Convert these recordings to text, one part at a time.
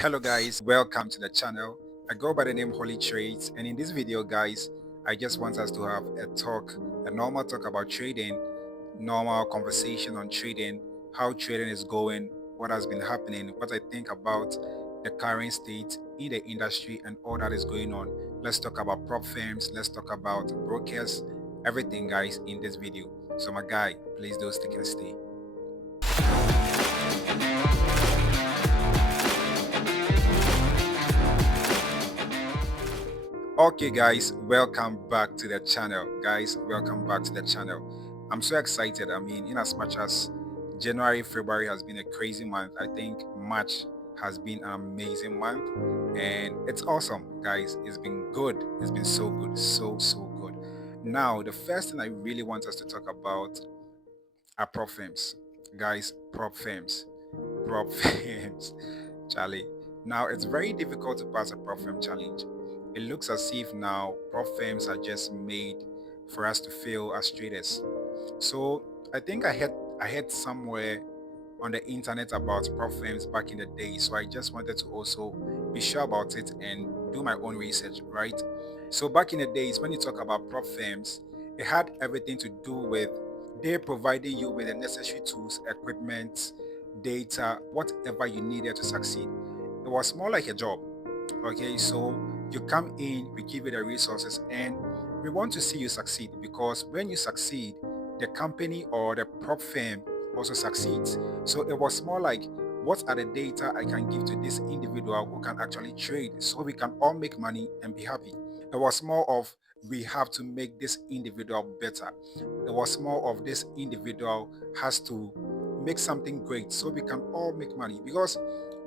Hello guys, welcome to the channel. I go by the name Holy Trades, and in this video guys, I just want us to have a normal talk about trading, normal conversation on trading, how trading is going, what has been happening, what I think about the current state in the industry and all that is going on. Let's talk about prop firms, let's talk about brokers, everything guys in this video. So my guy, please do stick and stay. Okay guys, welcome back to the channel. Guys, welcome back to the channel. I'm so excited. I mean, in as much as January, February has been a crazy month, I think March has been an amazing month and it's awesome, guys. It's been good. It's been so good. So good. Now, the first thing I really want us to talk about are prop firms. Guys, prop firms. Prop firms. Charlie. Now, it's very difficult to pass a prop firm challenge. It looks as if now prop firms are just made for us to fail as traders. So I think I heard somewhere on the internet about prop firms back in the day. So I just wanted to also be sure about it and do my own research, right? So back in the days when you talk about prop firms, it had everything to do with they providing you with the necessary tools, equipment, data, whatever you needed to succeed. It was more like a job. Okay, so you come in, we give you the resources, and we want to see you succeed because when you succeed, the company or the prop firm also succeeds. So it was more like, what are the data I can give to this individual who can actually trade so we can all make money and be happy? It was more of, we have to make this individual better. It was more of, this individual has to make something great so we can all make money because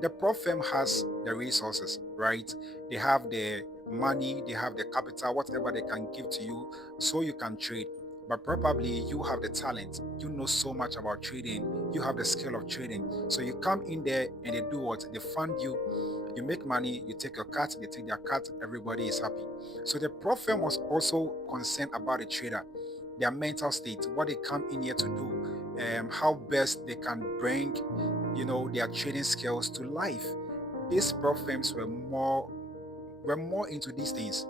the prop firm has the resources, right? They have the money, they have the capital, whatever they can give to you so you can trade. But probably you have the talent, you know so much about trading, you have the skill of trading. So you come in there and they do what? They fund you, you make money, you take your cut, they take their cut, everybody is happy. So the prop firm was also concerned about the trader, their mental state, what they come in here to do, how best they can bring, their trading skills to life. These prop firms were more into these things,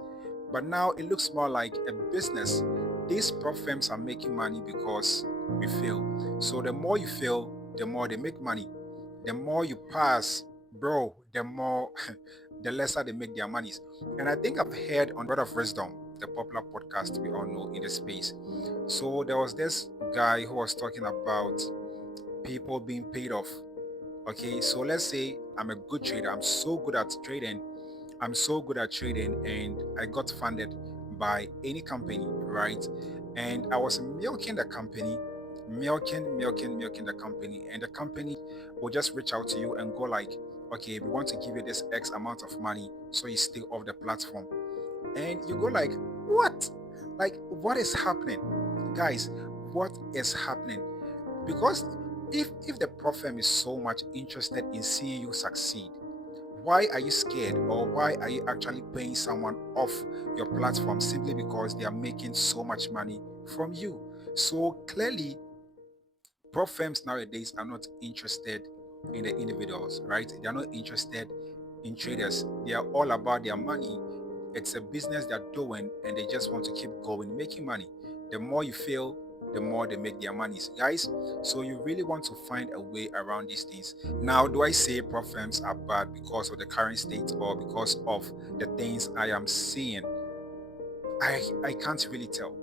but now it looks more like a business. These prop firms are making money because we fail. So the more you fail, the more they make money. The more you pass, bro, the more the lesser they make their monies. And I think I've heard on Word of Wisdom, the popular podcast we all know in the space. So there was this guy who was talking about people being paid off. Okay, so let's say I'm a good trader, I'm so good at trading, and I got funded by any company, right? And I was milking the company, milking the company, and the company will just reach out to you and go like, okay, we want to give you this X amount of money so you stay off the platform. And you go like, what? Like, what is happening? Guys, what is happening? Because if the prop firm is so much interested in seeing you succeed, why are you scared, or why are you actually paying someone off your platform simply because they are making so much money from you? So clearly, prop firms nowadays are not interested in the individuals, right? They are not interested in traders. They are all about their money. It's a business they're doing and they just want to keep going, making money. The more you fail, the more they make their monies, guys. So you really want to find a way around these things. Now, do I say prop firms are bad because of the current state or because of the things I am seeing? I can't really tell.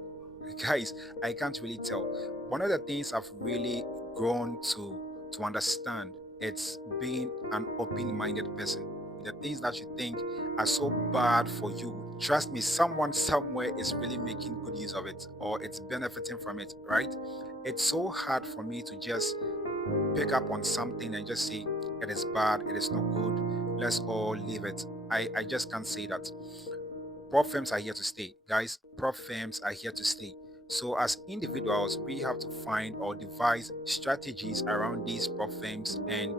Guys, I can't really tell. One of the things I've really grown to understand, it's being an open-minded person. The things that you think are so bad for you, trust me, someone somewhere is really making good use of it or it's benefiting from it, right? It's so hard for me to just pick up on something and just say it is bad, it is not good, let's all leave it. I just can't say that. Prop firms are here to stay, guys. Prop firms are here to stay. So as individuals, we have to find or devise strategies around these prop firms and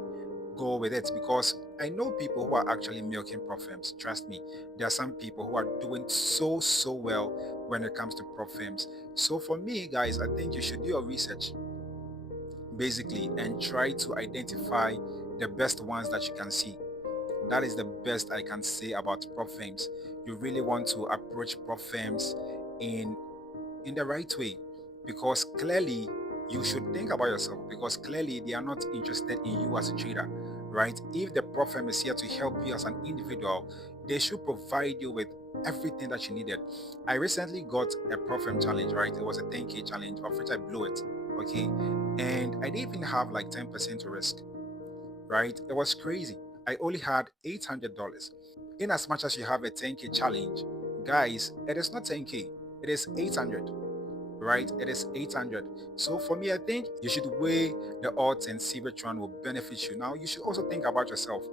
go with it, because I know people who are actually milking prop firms. Trust me, there are some people who are doing so well when it comes to prop firms. So for me, guys, I think you should do your research basically and try to identify the best ones that you can see. That is the best I can say about prop firms. You really want to approach prop firms in the right way, because clearly you should think about yourself, because clearly they are not interested in you as a trader, right? If the prop firm is here to help you as an individual, they should provide you with everything that you needed. I recently got a prop firm challenge, right? It was a 10K challenge, of which I blew it, okay? And I didn't even have like 10% to risk, right? It was crazy. I only had $800. In as much as you have a 10K challenge, guys, it is not 10K, it is 800, right? It is 800. So for me, I think you should weigh the odds and see which one will benefit you. Now, you should also think about yourself.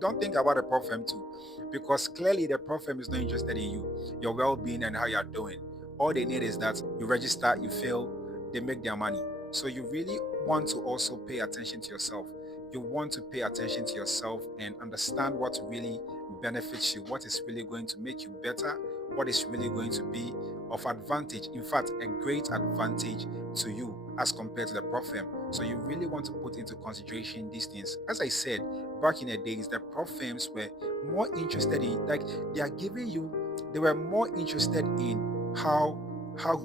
Don't think about the prop firm too, because clearly the prop firm is not interested in you, your well-being, and how you're doing. All they need is that you register, you fail, they make their money. So you really want to also pay attention to yourself. You want to pay attention to yourself and understand what really benefits you, what is really going to make you better, what is really going to be of advantage, in fact, a great advantage to you as compared to the prop firm. So you really want to put into consideration these things. As I said, back in the days, the prop firms were more interested in, like, they are giving you, they were more interested in how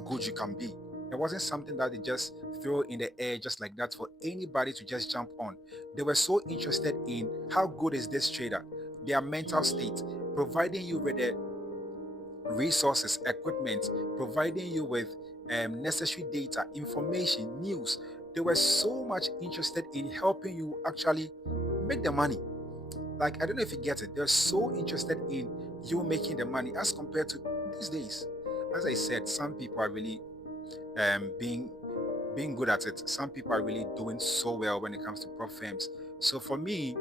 good you can be. It wasn't something that they just throw in the air just like that for anybody to just jump on. They were so interested in how good is this trader, their mental state, providing you with the resources, equipment, providing you with necessary data, information, news. They were so much interested in helping you actually make the money. Like, I don't know if you get it. They're so interested in you making the money as compared to these days. As I said, some people are really being good at it. Some people are really doing so well when it comes to prop firms. So for me,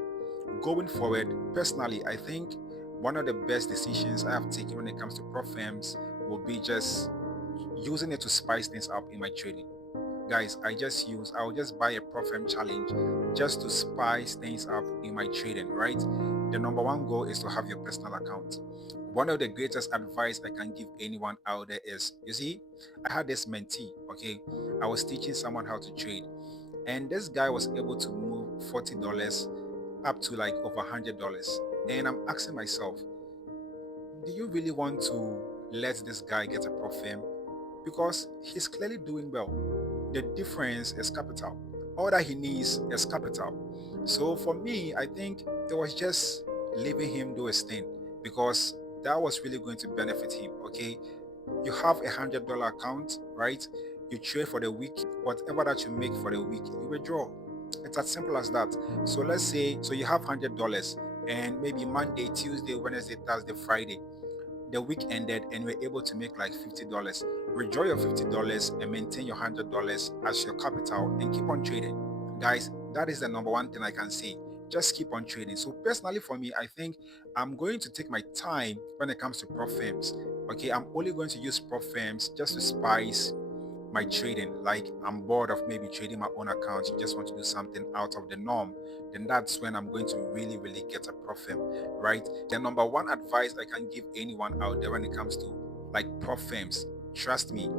going forward, personally, I think one of the best decisions I have taken when it comes to prop firms will be just using it to spice things up in my trading. Guys, I'll just buy a prop firm challenge just to spice things up in my trading, right? The number one goal is to have your personal account. One of the greatest advice I can give anyone out there is, you see, I had this mentee, okay? I was teaching someone how to trade, and this guy was able to move $40 up to like over $100. And I'm asking myself, do you really want to let this guy get a prop firm? Because he's clearly doing well. The difference is capital. All that he needs is capital. So for me, I think it was just leaving him do his thing, because that was really going to benefit him. Okay, you have $100 account, right? You trade for the week, whatever that you make for the week, you withdraw. It's as simple as that. So let's say, so you have $100, and maybe Monday, Tuesday, Wednesday, Thursday, Friday, the week ended and we're able to make like $50. Withdraw your $50 and maintain your $100 as your capital and keep on trading. Guys, that is the number one thing I can say. Just keep on trading. So personally for me, I think I'm going to take my time when it comes to prop firms. Okay, I'm only going to use prop firms just to spice my trading. Like, I'm bored of maybe trading my own account, you just want to do something out of the norm, then that's when I'm going to really get a prop firm, right? The number one advice I can give anyone out there when it comes to like prop firms, trust me,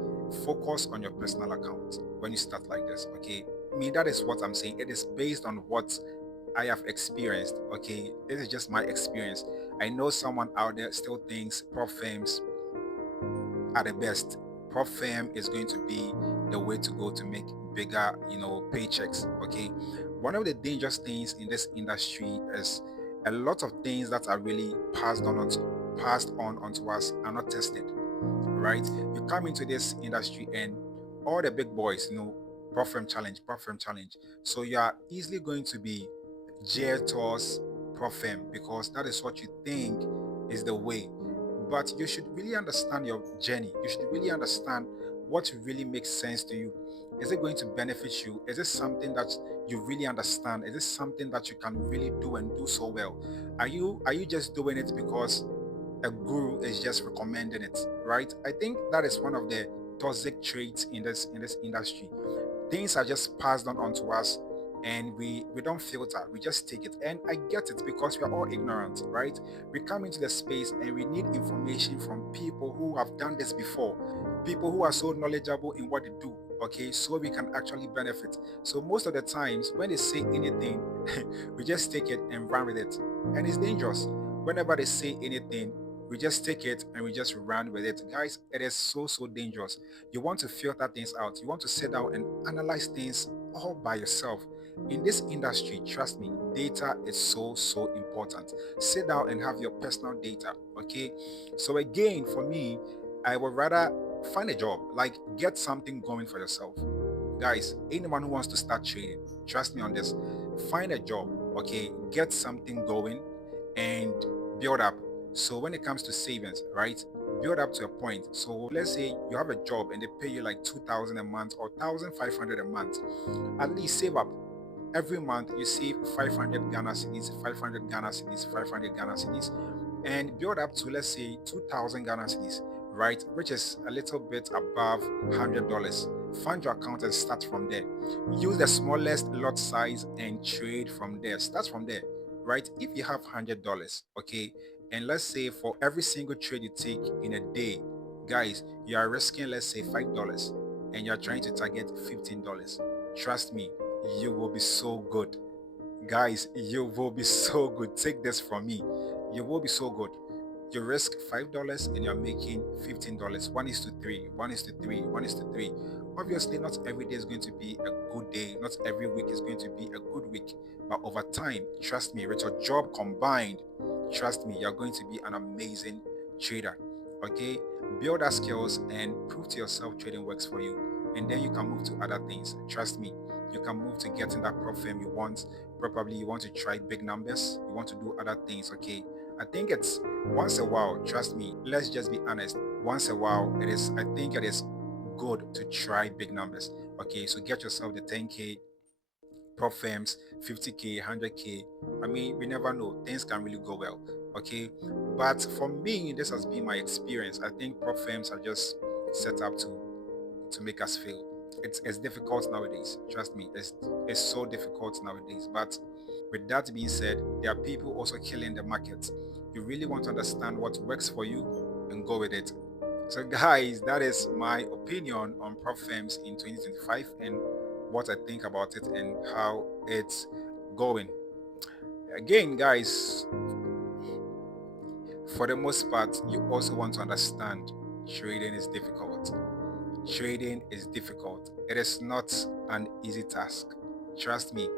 focus on your personal account when you start like this. Okay, I mean, that is what I'm saying. It is based on what I have experienced. Okay, this is just my experience. I know someone out there still thinks prop firms are the best. Prop firm is going to be the way to go to make bigger, paychecks. Okay. One of the dangerous things in this industry is a lot of things that are really passed on onto us are not tested. Right? You come into this industry and all the big boys, prop firm challenge, prop firm challenge. So you are easily going to be geared towards prop firm because that is what you think is the way. But you should really understand your journey. You should really understand what really makes sense to you. Is it going to benefit you? Is it something that you really understand? Is it something that you can really do and do so well? Are you just doing it because a guru is just recommending it, right? I think that is one of the toxic traits in this industry. Things are just passed on onto us, and we don't filter, we just take it. And I get it, because we are all ignorant, right? We come into the space and we need information from people who have done this before, people who are so knowledgeable in what they do. okay, so we can actually benefit. So most of the times when they say anything, we just take it and run with it, and it's dangerous. Whenever they say anything, we just take it and we just run with it. Guys, it is so dangerous. You want to filter things out. You want to sit down and analyze things all by yourself. In this industry, trust me, data is so important. Sit down and have your personal data, okay? So again, for me, I would rather find a job, like get something going for yourself. Guys, anyone who wants to start trading, trust me on this. Find a job, okay? Get something going and build up. So when it comes to savings, right? Build up to a point. So let's say you have a job and they pay you like 2,000 a month or 1,500 a month. At least save up. Every month you save 500 Ghana cedis, 500 Ghana cedis, 500 Ghana cedis, and build up to, let's say, 2,000 Ghana cedis, right? Which is a little bit above $100. Fund your account and start from there. Use the smallest lot size and trade from there. Start from there, right? If you have $100, okay, and let's say for every single trade you take in a day, guys, you are risking, let's say, $5, and you're trying to target $15. Trust me, you will be so good. Guys, you will be so good. Take this from me. You will be so good. You risk $5 and you're making $15. One is to three, one is to three, one is to three. Obviously, not every day is going to be a good day. Not every week is going to be a good week. But over time, trust me, with your job combined, trust me, you're going to be an amazing trader. Okay? Build that skills and prove to yourself trading works for you. And then you can move to other things. Trust me, you can move to getting that prop firm you want. Probably you want to try big numbers, you want to do other things, okay? I think it's once a while, trust me, let's just be honest. Once a while, I think it is good to try big numbers. Okay, so get yourself the 10K prop firms, 50K, 100K. I mean, we never know. Things can really go well. Okay. But for me, this has been my experience. I think prop firms are just set up to make us fail. It's difficult nowadays. Trust me, it's so difficult nowadays. But with that being said, there are people also killing the market. You really want to understand what works for you and go with it. So guys, that is my opinion on prop firms in 2025 and what I think about it and how it's going. Again, guys, for the most part, you also want to understand trading is difficult. Trading is difficult. It is not an easy task. Trust me,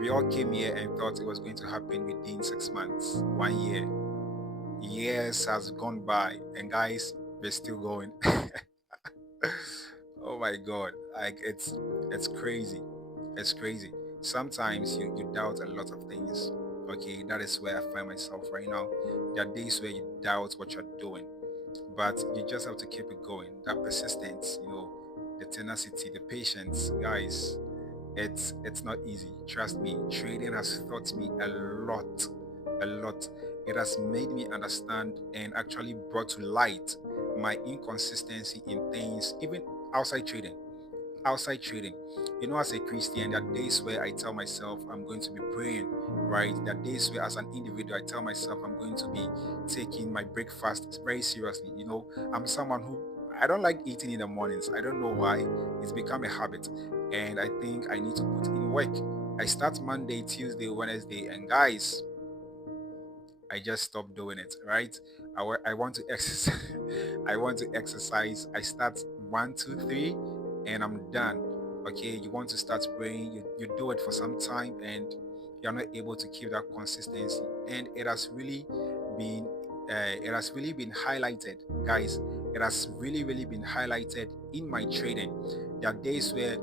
we all came here and thought it was going to happen within 6 months, 1 year. Years has gone by, and guys, we're still going. Oh my God, like it's crazy. It's crazy. Sometimes you doubt a lot of things. Okay, that is where I find myself right now. There are days where you doubt what you're doing, but you just have to keep it going. That persistence, the tenacity, the patience, guys, it's not easy. Trust me, trading has taught me a lot. It has made me understand and actually brought to light my inconsistency in things, even outside trading outside trading. As a Christian, there are days where I tell myself I'm going to be praying, right? There are days where, as an individual, I tell myself I'm going to be taking my breakfast very seriously. I'm someone who I don't like eating in the mornings. I don't know why. It's become a habit, and I think I need to put in work. I start Monday, Tuesday, Wednesday, and guys, I just stopped doing it, right? I want to exercise. I want to exercise. I start 1, 2, 3, and I'm done. Okay, you want to start praying, you do it for some time, and you're not able to keep that consistency. And been, it has really been highlighted, guys. It has really been highlighted in my trading. There are days where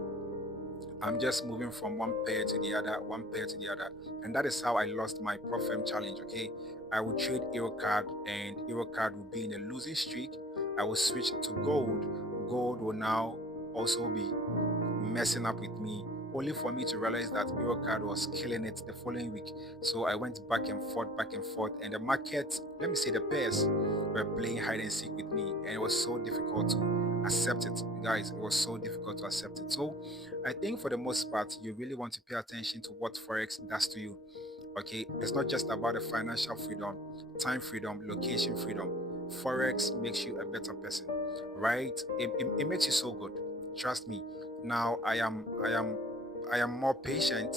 I'm just moving from one pair to the other, one pair to the other. And that is how I lost my Profem challenge, okay? I would trade Euro card and Euro card would be in a losing streak. I will switch to gold. Gold will now also be messing up with me, only for me to realize that Eurocard was killing it the following week. So I went back and forth, and the market, let me say the pairs, were playing hide and seek with me, and it was so difficult to accept it, guys. It was so difficult to accept it. So I think for the most part, you really want to pay attention to what Forex does to you. Okay, it's not just about the financial freedom, time freedom, location freedom. Forex makes you a better person, right? It makes you so good. Trust me, Now I am more patient.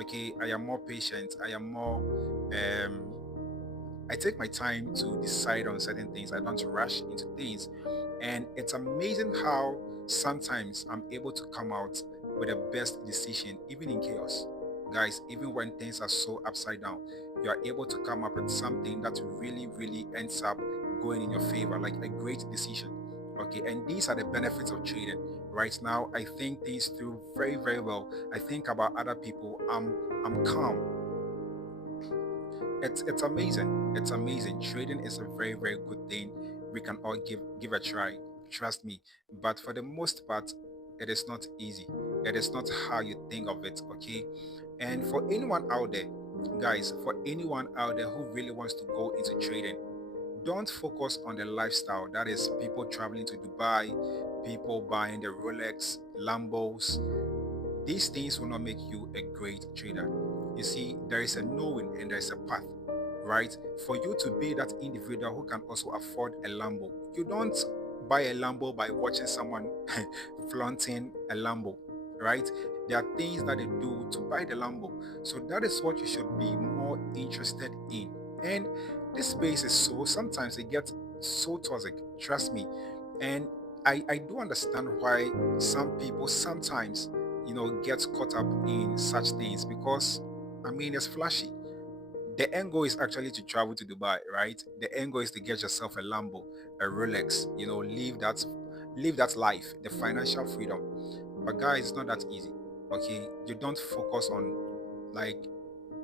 Okay, I am more patient. I take my time to decide on certain things. I don't rush into things. And it's amazing how sometimes I'm able to come out with the best decision, even in chaos. Guys, even when things are so upside down, you are able to come up with something that really, really ends up going in your favor, like a great decision. Okay, and these are the benefits of trading. Right now, I think things through very, very well. I think about other people. I'm calm. It's amazing. It's amazing. Trading is a very, very good thing. We can all give a try. Trust me. But for the most part, it is not easy. It is not how you think of it, okay? And for anyone out there, guys, for anyone out there who really wants to go into trading, don't focus on the lifestyle. That is people traveling to Dubai, people buying the Rolex, Lambos. These things will not make you a great trader. You see, there is a knowing and there is a path, right? For you to be that individual who can also afford a Lambo, you don't buy a Lambo by watching someone flaunting a Lambo, right? There are things that they do to buy the Lambo. So that is what you should be more interested in. And this space is so, sometimes it gets so toxic, trust me. And I do understand why some people sometimes, get caught up in such things because, I mean, it's flashy. The end goal is actually to travel to Dubai, right? The end goal is to get yourself a Lambo, a Rolex, live that life, the financial freedom. But guys, it's not that easy. Okay, you don't focus on like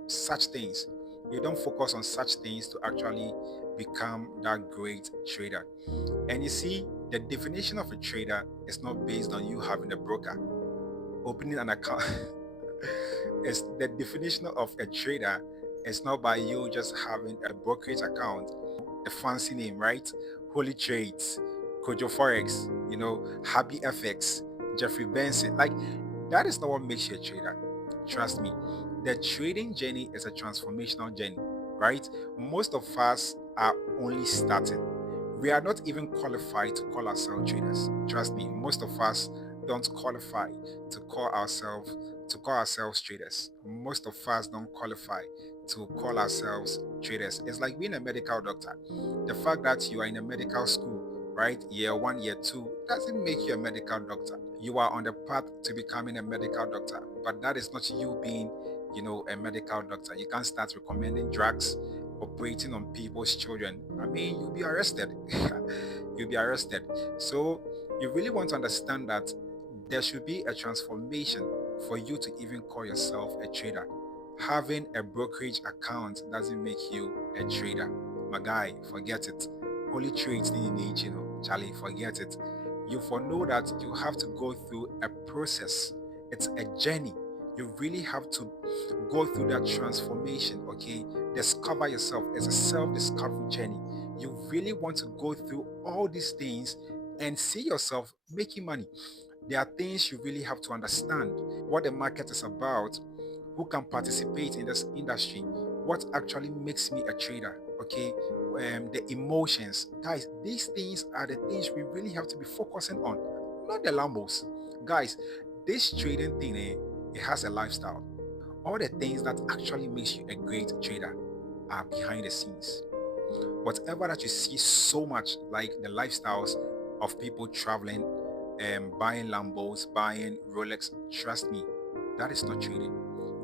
such things. You don't focus on such things to actually become that great trader. And you see, the definition of a trader is not based on you having a broker opening an account. It's the definition of a trader. It's not by you just having a brokerage account, a fancy name, right? Holy Trades, Kojo Forex, Happy FX, Jeffrey Benson. Like, that is not what makes you a trader. Trust me. The trading journey is a transformational journey, right? Most of us are only starting. We are not even qualified to call ourselves traders. Trust me, most of us don't qualify to call ourselves traders. Most of us don't qualify to call ourselves traders. It's like being a medical doctor. The fact that you are in a medical school, right, year one, year two, doesn't make you a medical doctor. You are on the path to becoming a medical doctor, but that is not you being, a medical doctor. You can't start recommending drugs, operating on people's children. I mean, you'll be arrested. You'll be arrested. So you really want to understand that there should be a transformation for you to even call yourself a trader. Having a brokerage account doesn't make you a trader. My guy, forget it. Holy trades in nature, Charlie, forget it. You for know that you have to go through a process. It's a journey. You really have to go through that transformation, okay? Discover yourself. It's a self-discovery journey. You really want to go through all these things and see yourself making money. There are things you really have to understand what the market is about, who can participate in this industry, what actually makes me a trader, okay? The emotions. Guys, these things are the things we really have to be focusing on, not the Lambos. Guys, this trading thing, it has a lifestyle. All the things that actually makes you a great trader are behind the scenes. Whatever that you see so much, like the lifestyles of people traveling and buying Lambos, buying Rolex, trust me, that is not trading.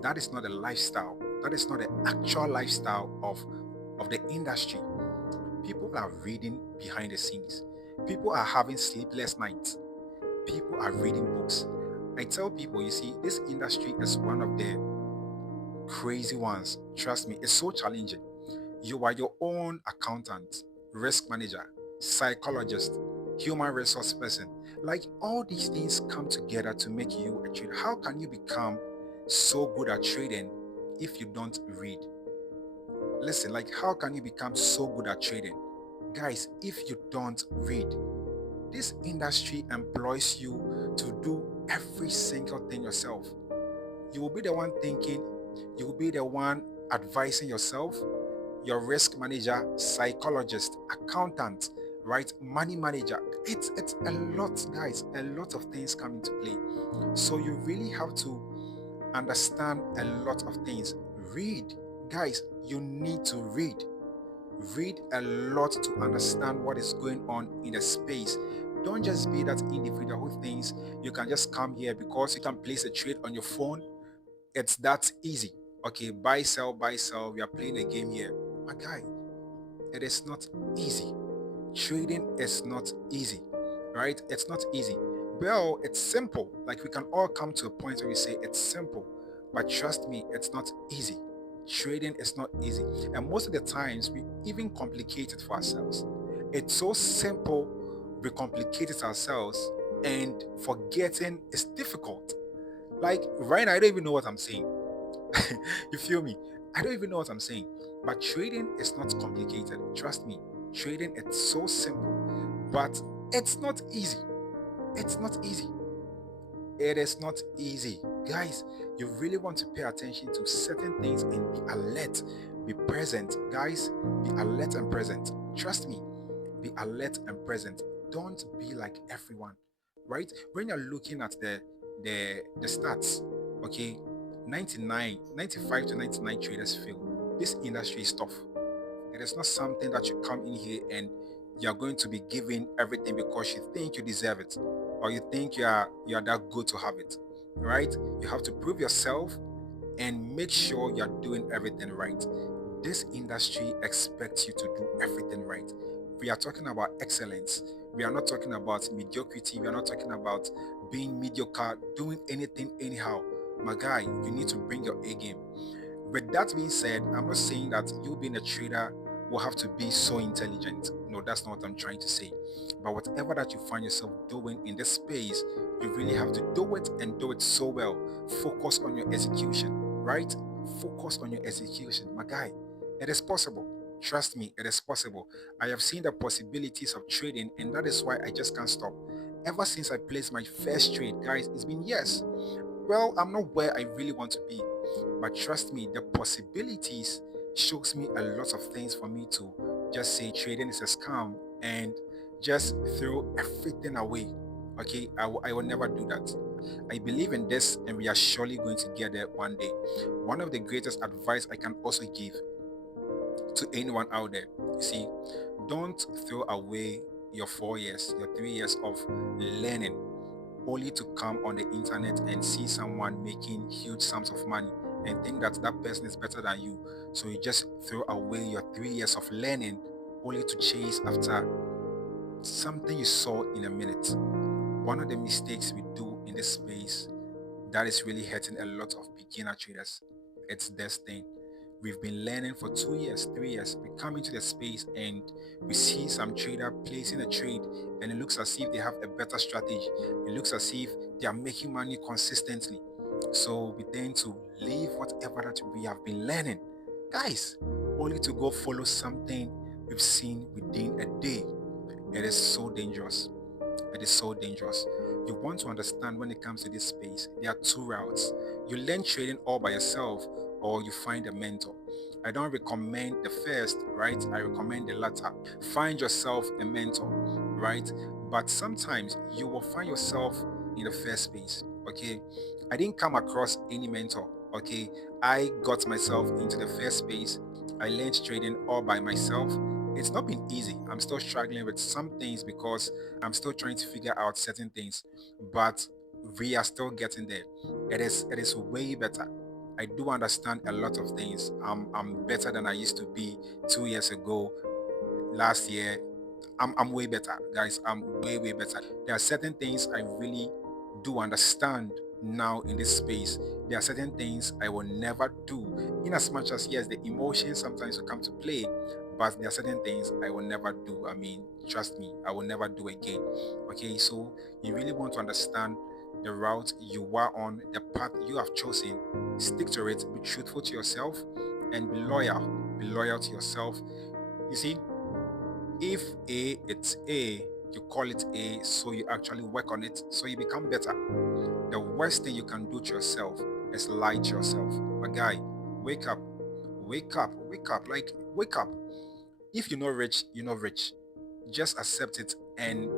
That is not a lifestyle. That is not the actual lifestyle of the industry. People are reading behind the scenes. People are having sleepless nights. People are reading books. I tell people, you see, this industry is one of the crazy ones. Trust me, it's so challenging. You are your own accountant, risk manager, psychologist, human resource person. Like, all these things come together to make you a trader. How can you become so good at trading if you don't read? Listen, like, how can you become so good at trading? Guys, if you don't read, this industry employs you to do every single thing yourself. You will be the one thinking, you will be the one advising yourself, your risk manager, psychologist, accountant, right? Money manager. It's a lot, guys. A lot of things come into play. So you really have to understand a lot of things. Read, guys. You need to read. Read a lot to understand what is going on in the space. Don't just be that individual who thinks you can just come here because you can place a trade on your phone. It's that easy. Okay, buy, sell, buy, sell. We are playing a game here. My guy, it is not easy. Trading is not easy, right? It's not easy. Well, it's simple. Like we can all come to a point where we say it's simple, but trust me, it's not easy. Trading is not easy. And most of the times, we even complicate it for ourselves. It's so simple, we complicate it ourselves, and forgetting is difficult. Like right now, I don't even know what I'm saying. You feel me? I don't even know what I'm saying. But trading is not complicated. Trust me. Trading it's so simple, but it's not easy. It's not easy. It is not easy. Guys, you really want to pay attention to certain things and be alert, be present. Guys, be alert and present. Trust me, be alert and present. Don't be like everyone, right? When you're looking at the stats, okay, 95 to 99 traders fail. This industry is tough. It is not something that you come in here and you're going to be given everything because you think you deserve it or you think you are that good to have it. Right? You have to prove yourself and make sure you're doing everything right. This industry expects you to do everything right. We are talking about excellence. We are not talking about mediocrity. We are not talking about being mediocre, doing anything anyhow. My guy, you need to bring your A game. With that being said, I'm not saying that you being a trader will have to be so intelligent. No, that's not what I'm trying to say. But whatever that you find yourself doing in this space, you really have to do it and do it so well. Focus on your execution, right? Focus on your execution. My guy, it is possible. Trust me, it is possible. I have seen the possibilities of trading, and that is why I just can't stop. Ever since I placed my first trade, guys, it's been years. Well, I'm not where I really want to be, but trust me, the possibilities shows me a lot of things for me to just say trading is a scam and just throw everything away. Okay, I will never do that. I believe in this, and we are surely going to get there one day. One of the greatest advice I can also give to anyone out there, you see, don't throw away your 4 years, your 3 years of learning only to come on the internet and see someone making huge sums of money and think that that person is better than you. So you just throw away your 3 years of learning only to chase after something you saw in a minute. One of the mistakes we do in this space that is really hurting a lot of beginner traders, it's this thing. We've been learning for 2 years, 3 years. We come into the space and we see some trader placing a trade, and it looks as if they have a better strategy. It looks as if they are making money consistently. So we tend to leave whatever that we have been learning, guys, only to go follow something we've seen within a day. It is so dangerous. It is so dangerous. You want to understand when it comes to this space, there are two routes. You learn trading all by yourself or you find a mentor. I don't recommend the first, right? I recommend the latter. Find yourself a mentor, right? But sometimes you will find yourself in the first space, okay? I didn't come across any mentor, okay? I got myself into the first space. I learned trading all by myself. It's not been easy. I'm still struggling with some things because I'm still trying to figure out certain things, but we are still getting there. It is way better. I do understand a lot of things. I'm better than I used to be 2 years ago, last year. I'm way better, guys. I'm way better. There are certain things I really do understand now in this space. There are certain things I will never do. In as much as yes, the emotions sometimes will come to play, but there are certain things I will never do. I mean, trust me, I will never do again. Okay, so you really want to understand the route you are on, the path you have chosen. Stick to it, be truthful to yourself, and be loyal. Be loyal to yourself. You see, if A, it's A, you call it A, so you actually work on it, so you become better. The worst thing you can do to yourself is lie to yourself. My guy, wake up, wake up, wake up, like wake up. If you're not rich, you're not rich. Just accept it and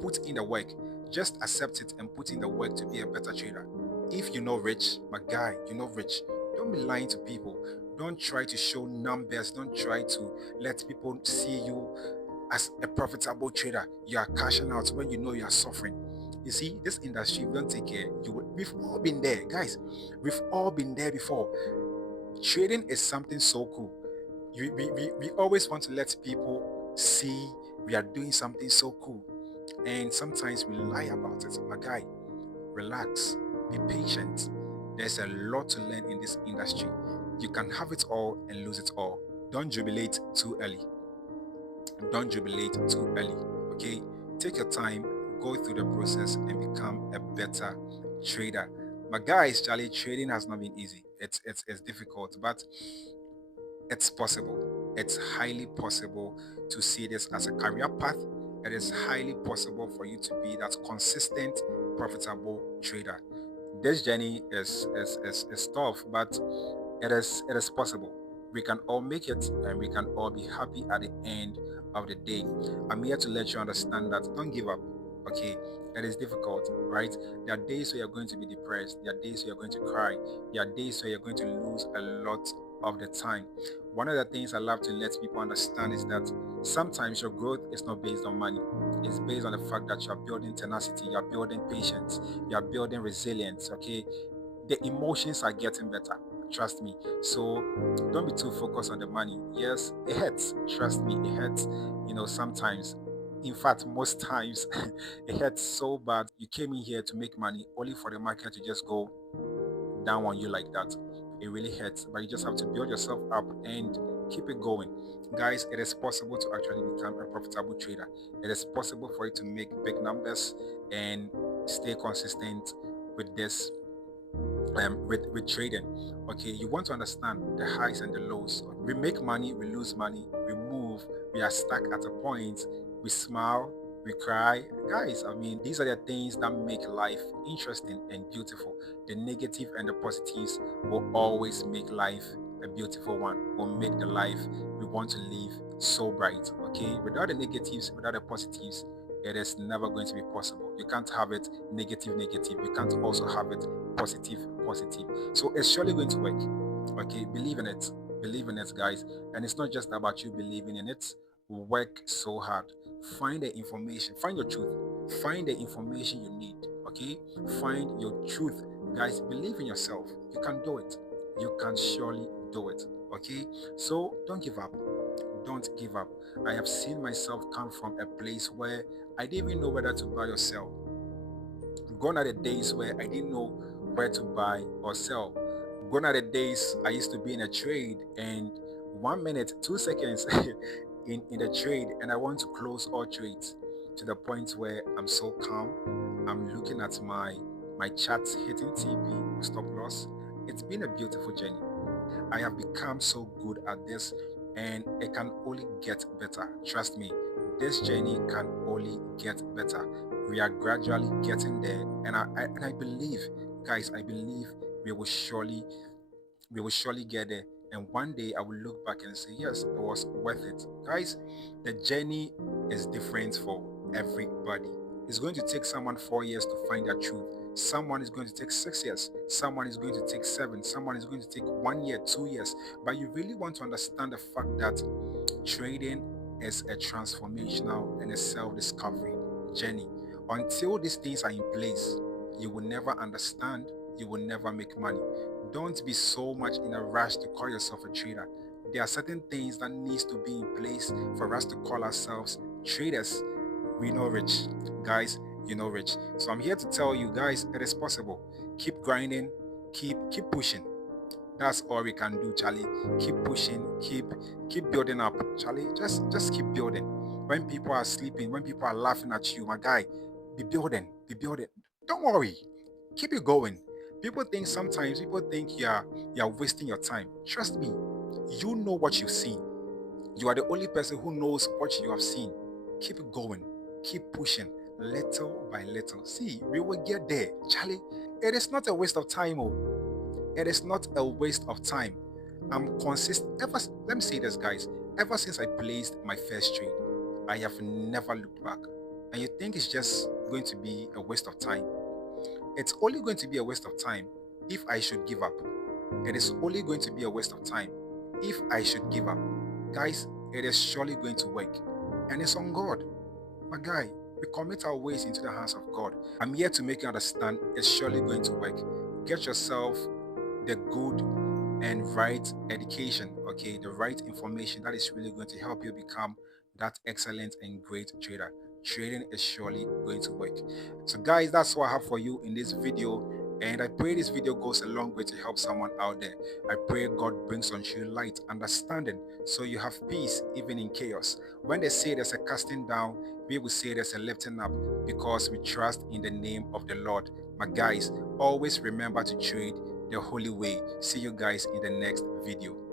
put in the work. Just accept it and put in the work to be a better trader. If you're not rich, my guy, you're not rich. Don't be lying to people. Don't try to show numbers. Don't try to let people see you as a profitable trader. You are cashing out when you know you are suffering. You see, this industry, if you don't take care, we've all been there, guys. We've all been there before. Trading is something so cool. We always want to let people see we are doing something so cool. And sometimes we lie about it. My guy, relax, be patient. There's a lot to learn in this industry. You can have it all and lose it all. Don't jubilate too early. Don't jubilate too early. Okay? Take your time, go through the process, and become a better trader. My guys, Charlie, trading has not been easy. It's difficult, but it's possible. It's highly possible to see this as a career path. It is highly possible for you to be that consistent, profitable trader. This journey is tough, but it is possible. We can all make it and we can all be happy at the end of the day. I'm here to let you understand that don't give up. Okay, it is difficult, right? There are days where you're going to be depressed, there are days where you're going to cry, there are days where you're going to lose a lot of the time. One of the things I love to let people understand is that sometimes your growth is not based on money. It's based on the fact that you are building tenacity, you are building patience, you are building resilience. Okay, the emotions are getting better. Trust me. So don't be too focused on the money. Yes, it hurts. Trust me, it hurts. Sometimes. In fact, most times it hurts so bad. You came in here to make money only for the market to just go down on you like that. It really hurts, but you just have to build yourself up and keep it going. Guys, it is possible to actually become a profitable trader. It is possible for you to make big numbers and stay consistent with this with trading. Okay, you want to understand the highs and the lows. We make money, we lose money, we move, we are stuck at a point, we smile, we cry. Guys, I mean, these are the things that make life interesting and beautiful. The negative and the positives will always make life a beautiful one, will make the life we want to live so bright. Okay, without the negatives, without the positives, it is never going to be possible. You can't have it negative, negative. You can't also have it positive, positive. So it's surely going to work. Okay, believe in it. Believe in it, guys. And it's not just about you believing in it. Work so hard. Find the information. Find your truth. Find the information you need. Okay, find your truth, guys. Believe in yourself. You can do it. You can surely do it. Okay, so don't give up. Don't give up. I have seen myself come from a place where I didn't even know whether to buy or sell. Gone are the days where I didn't know where to buy or sell. Gone are the days I used to be in a trade and 1 minute, 2 seconds in the trade, and I want to close all trades to the point where I'm so calm. I'm looking at my charts hitting TP or stop loss. It's been a beautiful journey. I have become so good at this and it can only get better. Trust me, this journey can only get better. We are gradually getting there, and I believe, guys, I believe we will surely we will surely get there. And one day I will look back and say, yes, it was worth it. Guys, the journey is different for everybody. It's going to take someone 4 years to find their truth. Someone is going to take 6 years. Someone is going to take 7. Someone is going to take 1 year, 2 years. But you really want to understand the fact that trading is a transformational and a self-discovery journey. Until these things are in place, you will never understand, you will never make money. Don't be so much in a rush to call yourself a trader. There are certain things that needs to be in place for us to call ourselves traders. We know rich. Guys, you know rich. So I'm here to tell you guys it is possible. Keep grinding, keep pushing. That's all we can do, Charlie. Keep pushing, keep building up, Charlie. Just keep building. When people are sleeping, when people are laughing at you, my guy, be building, be building. Don't worry, keep it going. People think you're wasting your time. Trust me, you know what you've seen. You are the only person who knows what you have seen. Keep it going, keep pushing, little by little. See, we will get there, Charlie. It is not a waste of time, oh. It is not a waste of time. I'm consistent. Let me say this, guys. Ever since I placed my first trade, I have never looked back. And you think it's just going to be a waste of time. It's only going to be a waste of time if I should give up. It is only going to be a waste of time if I should give up. Guys, it is surely going to work. And it's on God. My guy, we commit our ways into the hands of God. I'm here to make you understand it's surely going to work. Get yourself the good and right education, okay, the right information that is really going to help you become that excellent and great trader. Trading is surely going to work. So guys, that's what I have for you in this video, and I pray this video goes a long way to help someone out there. I pray God brings unto you light, understanding, so you have peace even in chaos. When they say there's a casting down, we will say there's a lifting up, because we trust in the name of the Lord. My guys, always remember to trade the holy way. See you guys in the next video.